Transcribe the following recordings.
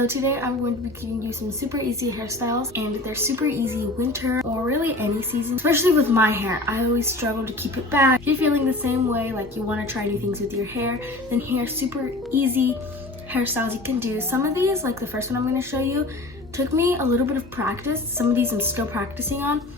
So today I'm going to be giving you some super easy hairstyles, and they're super easy winter or really any season, especially with my hair. I always struggle to keep it back. If you're feeling the same way, like you want to try new things with your hair, then here's super easy hairstyles you can do. Some of these, like the first one I'm going to show you, took me a little bit of practice. Some of these I'm still practicing on,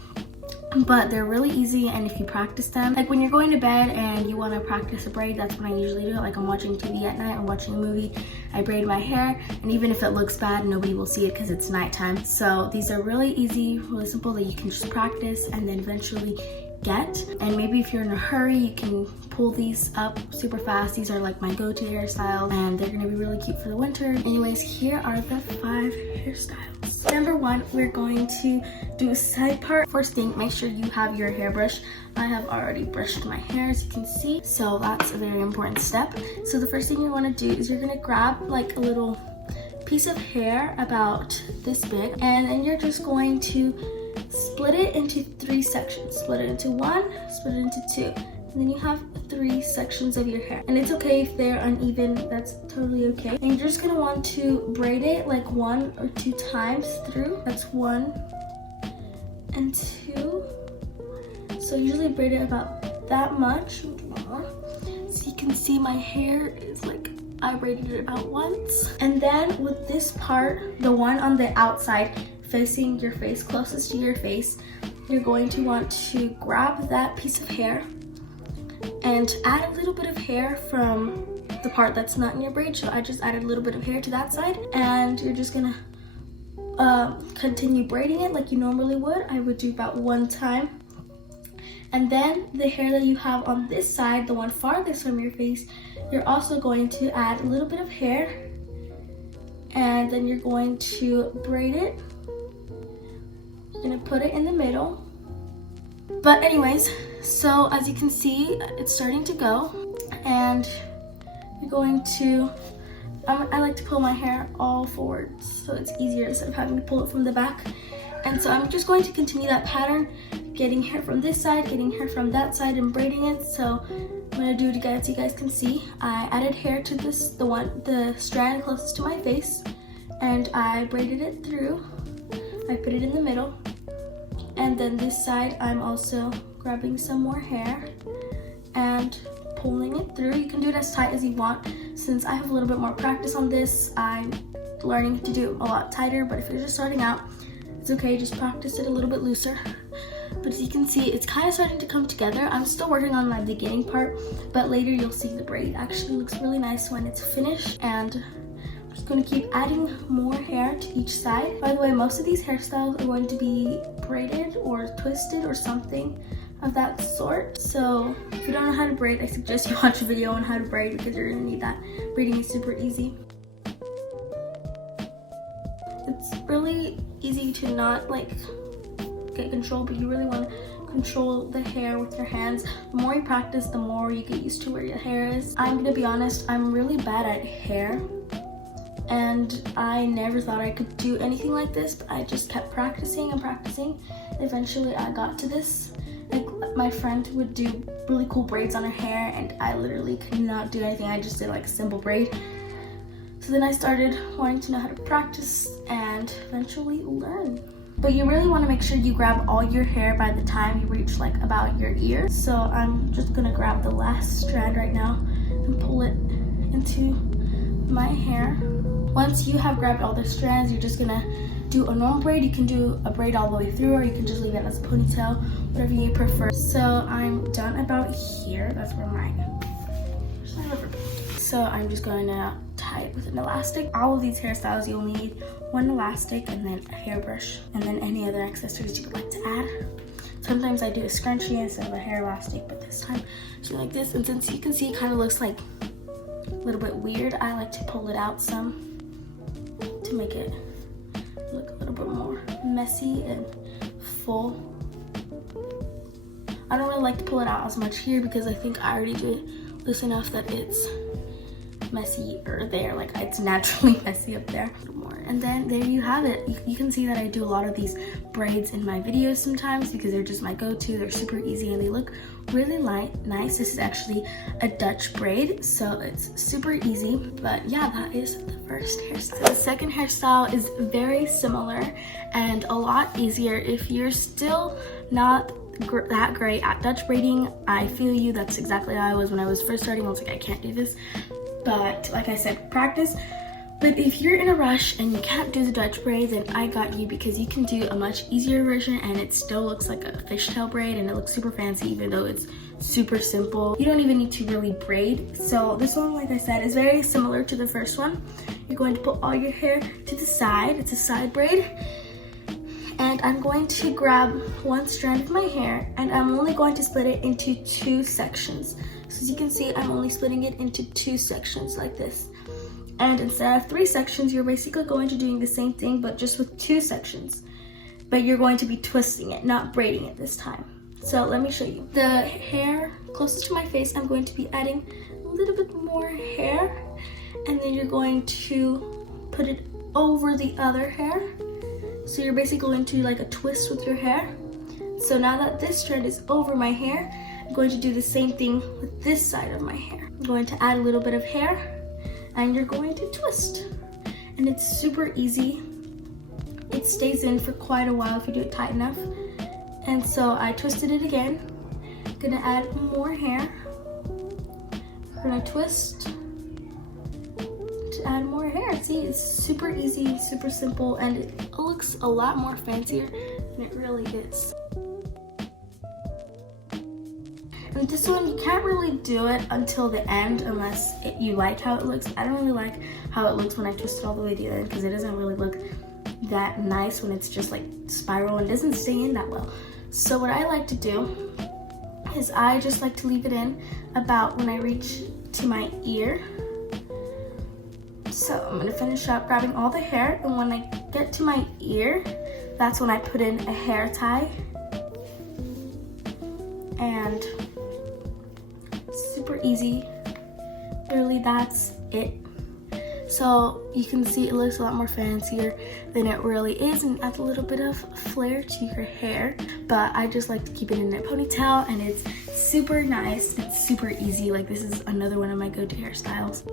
but they're really easy, and if you practice them, like when you're going to bed and you want to practice a braid, that's when I usually do it. Like I'm watching TV at night, I'm watching a movie, I braid my hair, and even if it looks bad, nobody will see it because it's nighttime. So these are really easy, really simple, that you can just practice and then eventually get. And maybe if you're in a hurry, you can pull these up super fast. These are like my go-to hairstyles, and they're gonna be really cute for the winter. Anyways, here are the 5 hairstyles. Number 1, we're going to do a side part. First thing, make sure you have your hairbrush. I have already brushed my hair, as you can see, so that's a very important step. So the first thing you want to do is you're going to grab like a little piece of hair about this big, and then you're just going to split it into 3 sections. Split it into 1, split it into 2. And then you have 3 sections of your hair. And it's okay if they're uneven, that's totally okay. And you're just gonna want to braid it like 1 or 2 times through. That's 1 and 2. So usually braid it about that much. So you can see my hair is like, I braided it about once. And then with this part, the one on the outside facing your face, closest to your face, you're going to want to grab that piece of hair and add a little bit of hair from the part that's not in your braid. So I just added a little bit of hair to that side, and you're just gonna continue braiding it like you normally would. I would do about 1 time. And then the hair that you have on this side, the one farthest from your face, you're also going to add a little bit of hair, and then you're going to braid it. You're gonna put it in the middle. But anyways, so as you can see, it's starting to go, and you're going to, I like to pull my hair all forward so it's easier instead of having to pull it from the back. And so I'm just going to continue that pattern, getting hair from this side, getting hair from that side, and braiding it. So I'm gonna do it again so you guys can see. I added hair to this, the strand closest to my face, and I braided it through. I put it in the middle. And then this side, I'm also grabbing some more hair and pulling it through. You can do it as tight as you want. Since I have a little bit more practice on this, I'm learning to do it a lot tighter, but if you're just starting out, it's okay, just practice it a little bit looser. But as you can see, it's kind of starting to come together. I'm still working on my beginning part, but later you'll see the braid actually looks really nice when it's finished. And I'm just going to keep adding more hair to each side. By the way, most of these hairstyles are going to be braided or twisted or something of that sort. So if you don't know how to braid, I suggest you watch a video on how to braid, because you're going to need that. Braiding is super easy. It's really easy to not like get control, but you really want to control the hair with your hands. The more you practice, the more you get used to where your hair is. I'm gonna be honest, I'm really bad at hair, and I never thought I could do anything like this, but I just kept practicing and practicing. Eventually I got to this. Like my friend would do really cool braids on her hair, and I literally could not do anything. I just did like a simple braid. So then I started wanting to know how to practice and eventually learn. But you really want to make sure you grab all your hair by the time you reach like about your ear. So I'm just gonna grab the last strand right now and pull it into my hair. Once you have grabbed all the strands, you're just gonna do a normal braid. You can do a braid all the way through, or you can just leave it as a ponytail, whatever you prefer. So I'm done about here. That's where my rubber band. So I'm just going to tie it with an elastic. All of these hairstyles, you'll need 1 elastic and then a hairbrush, and then any other accessories you would like to add. Sometimes I do a scrunchie instead of a hair elastic, but this time I do like this. And since you can see it kind of looks like a little bit weird, I like to pull it out some to make it look a little bit more messy and full. I don't really like to pull it out as much here because I think I already do it loose enough that it's messy there, like it's naturally messy up there. A little more, And then there you have it. You can see that I do a lot of these braids in my videos sometimes because they're just my go-to. They're super easy and they look really nice. This is actually a Dutch braid, so it's super easy. But yeah, that is the first hairstyle. So the second hairstyle is very similar and a lot easier. If you're still not that great at Dutch braiding, I feel you. That's exactly how I was when I was first starting. I was like, I can't do this. But like I said, practice. But if you're in a rush and you can't do the Dutch braid, then I got you, because you can do a much easier version and it still looks like a fishtail braid and it looks super fancy even though it's super simple. You don't even need to really braid. So this one, like I said, is very similar to the first one. You're going to put all your hair to the side. It's a side braid. And I'm going to grab one strand of my hair and I'm only going to split it into 2 sections. So as you can see, I'm only splitting it into 2 sections like this. And instead of 3 sections, you're basically going to doing the same thing, but just with 2 sections. But you're going to be twisting it, not braiding it this time. So let me show you. The hair closest to my face, I'm going to be adding a little bit more hair. And then you're going to put it over the other hair. So you're basically going to do like a twist with your hair. So now that this strand is over my hair, I'm going to do the same thing with this side of my hair. I'm going to add a little bit of hair and you're going to twist. And it's super easy. It stays in for quite a while if you do it tight enough. And so I twisted it again. Gonna add more hair. We're gonna twist to add more hair. See, it's super easy, super simple, and it looks a lot more fancier than it really is. And this one, you can't really do it until the end unless you like how it looks. I don't really like how it looks when I twist it all the way to the end because it doesn't really look that nice when it's just like spiral and doesn't stay in that well. So what I like to do is I just like to leave it in about when I reach to my ear. So I'm gonna finish up grabbing all the hair, and when I get to my ear, that's when I put in a hair tie. And super easy, literally that's it. So you can see it looks a lot more fancier than it really is and adds a little bit of flair to your hair. But I just like to keep it in a ponytail and it's super nice. It's super easy. Like this is another one of my go-to hairstyles.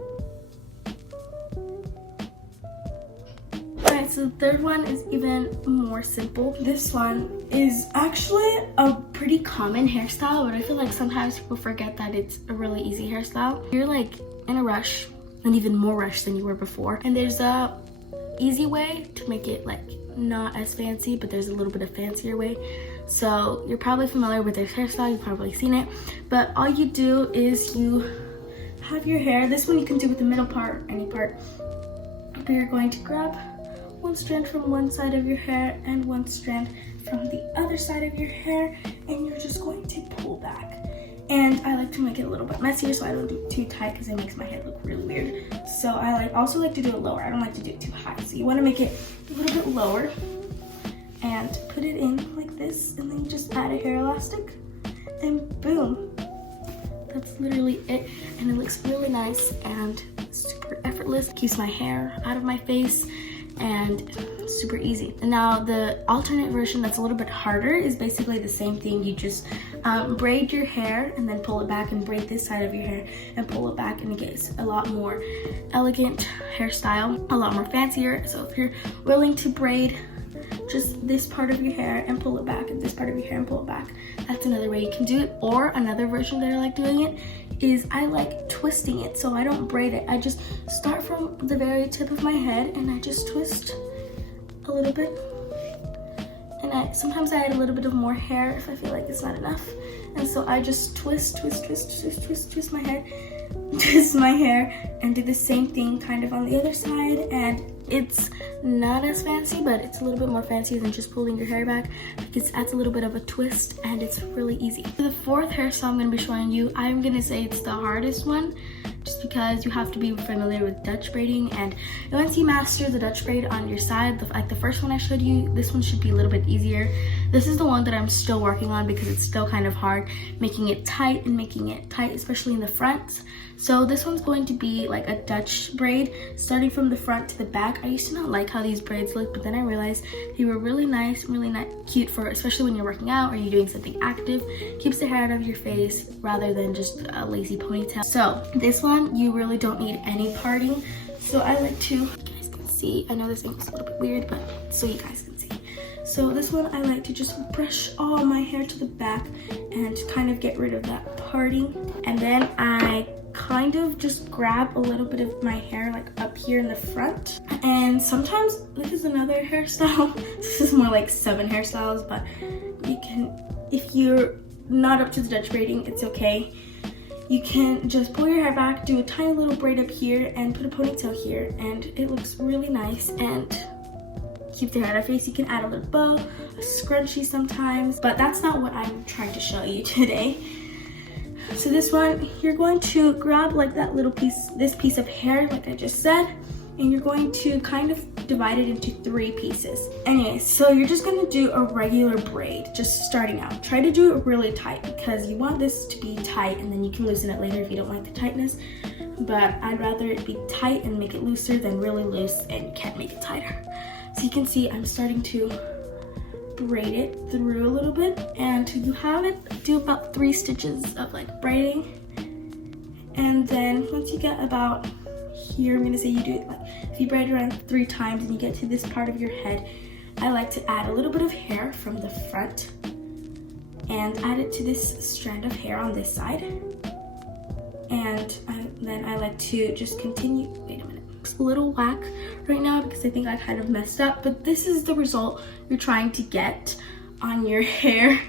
Alright, so the third one is even more simple. This one is actually a pretty common hairstyle, but I feel like sometimes people forget that it's a really easy hairstyle. You're like in a rush, and even more rush than you were before. And there's a easy way to make it like not as fancy, but there's a little bit of fancier way. So you're probably familiar with this hairstyle, you've probably seen it. But all you do is you have your hair, this one you can do with the middle part, any part. But you're going to grab one strand from one side of your hair and one strand from the other side of your hair, and you're just going to pull back. And I like to make it a little bit messier so I don't do it too tight because it makes my head look really weird. So I also like to do it lower. I don't like to do it too high. So you want to make it a little bit lower and put it in like this, and then you just add a hair elastic and boom. That's literally it, and it looks really nice and super effortless. Keeps my hair out of my face and super easy. And now the alternate version that's a little bit harder is basically the same thing. You just braid your hair and then pull it back, and braid this side of your hair and pull it back, and it gets a lot more elegant hairstyle, a lot more fancier. So if you're willing to braid just this part of your hair and pull it back, and this part of your hair and pull it back, that's another way you can do it. Or another version that I like doing it is I like twisting it. So I don't braid it, I just start from the very tip of my head and I just twist a little bit, and sometimes I add a little bit of more hair if I feel like it's not enough, and so I just twist my hair and do the same thing kind of on the other side. And it's not as fancy, but it's a little bit more fancy than just pulling your hair back because it adds a little bit of a twist and it's really easy. For the fourth hairstyle I'm going to be showing you, I'm going to say it's the hardest one, just because you have to be familiar with Dutch braiding, and once you master the Dutch braid on your side, like the first one I showed you, this one should be a little bit easier This is the one that I'm still working on because it's still kind of hard making it tight, especially in the front. So this one's going to be like a Dutch braid, starting from the front to the back. I used to not like how these braids look, but then I realized they were really nice, cute for, especially when you're working out or you're doing something active. Keeps the hair out of your face rather than just a lazy ponytail. So this one, you really don't need any parting. So I like to, you guys can see, I know this angle's a little bit weird, but so you guys can see. So this one, I like to just brush all my hair to the back and kind of get rid of that parting. And then I kind of just grab a little bit of my hair like up here in the front. And sometimes, this is another hairstyle. This is more like 7 hairstyles, but you can, if you're not up to the Dutch braiding, it's okay. You can just pull your hair back, do a tiny little braid up here, and put a ponytail here, and it looks really nice and keep the hair out of face. You can add a little bow, a scrunchie sometimes, but that's not what I'm trying to show you today. So this one, you're going to grab like that little piece, this piece of hair, like I just said, and you're going to kind of divide it into 3 pieces. Anyways, so you're just gonna do a regular braid, just starting out. Try to do it really tight because you want this to be tight, and then you can loosen it later if you don't like the tightness. But I'd rather it be tight and make it looser than really loose and you can't make it tighter. So you can see I'm starting to braid it through a little bit, and you have it do about 3 stitches of like braiding. And then once you get about here, I'm gonna say you do it like, if you braid around 3 times and you get to this part of your head, I like to add a little bit of hair from the front and add it to this strand of hair on this side. And then I like to just continue, wait a minute, it's a little whack right now because I think I kind of messed up, but this is the result you're trying to get on your hair.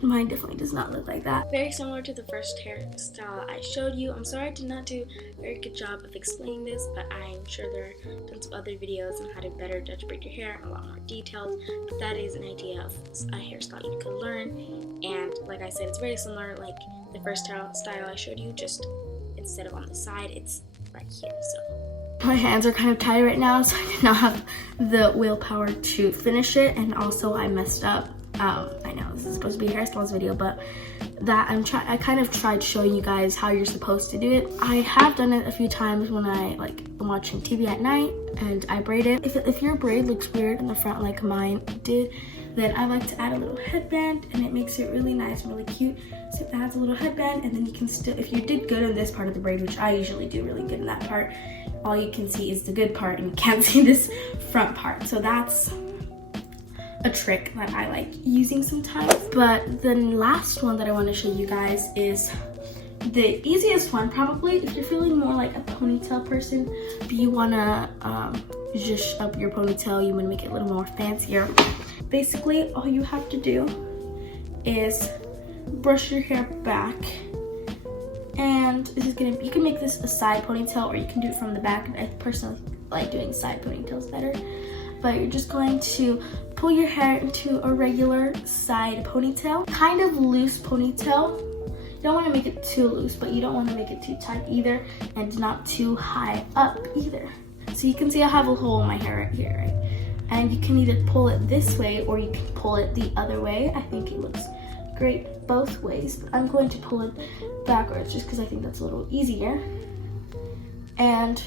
Mine definitely does not look like that. Very similar to the first hairstyle I showed you. I'm sorry I did not do a very good job of explaining this, but I'm sure there are tons of other videos on how to better Dutch braid your hair, a lot more detailed, but that is an idea of a hairstyle you can learn. And like I said, it's very similar like the first style I showed you, just instead of on the side, it's right here. So my hands are kind of tired right now, so I did not have the willpower to finish it, and also I messed up. I know this is supposed to be a hairstyles video, but that I kind of tried showing you guys how you're supposed to do it. I have done it a few times when I like am watching TV at night and I braid it. If your braid looks weird in the front like mine did, then I like to add a little headband, and it makes it really nice and really cute. So it adds a little headband, and then you can still, if you did good in this part of the braid, which I usually do really good in that part, all you can see is the good part and you can't see this front part. So that's a trick that I like using sometimes. But the last one that I want to show you guys is the easiest one probably if you're feeling more like a ponytail person, but you want to zhuzh up your ponytail, you want to make it a little more fancier. Basically all you have to do is brush your hair back, and this is gonna, you can make this a side ponytail or you can do it from the back. I personally like doing side ponytails better, but you're just going to pull your hair into a regular side ponytail, kind of loose ponytail. You don't want to make it too loose, but you don't want to make it too tight either, and not too high up either. So you can see I have a hole in my hair right here, right? And you can either pull it this way or you can pull it the other way. I think it looks great both ways, but I'm going to pull it backwards just because I think that's a little easier. And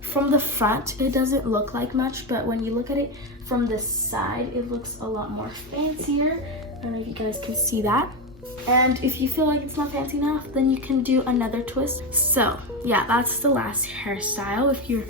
from the front, it doesn't look like much, but when you look at it from the side, it looks a lot more fancier. I don't know if you guys can see that. And if you feel like it's not fancy enough, then you can do another twist. So yeah, that's the last hairstyle. If you're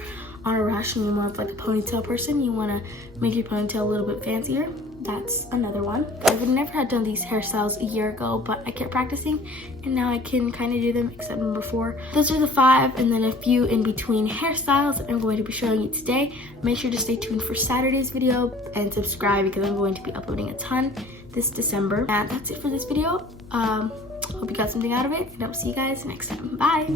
on a rush and you're more of like a ponytail person, you want to make your ponytail a little bit fancier, that's another one. I've never had done these hairstyles a year ago, but I kept practicing and now I can kind of do them except number 4. Those are the 5, and then a few in between hairstyles that I'm going to be showing you today. Make sure to stay tuned for Saturday's video and subscribe because I'm going to be uploading a ton this December. And that's it for this video. Hope you got something out of it, and I'll see you guys next time. Bye!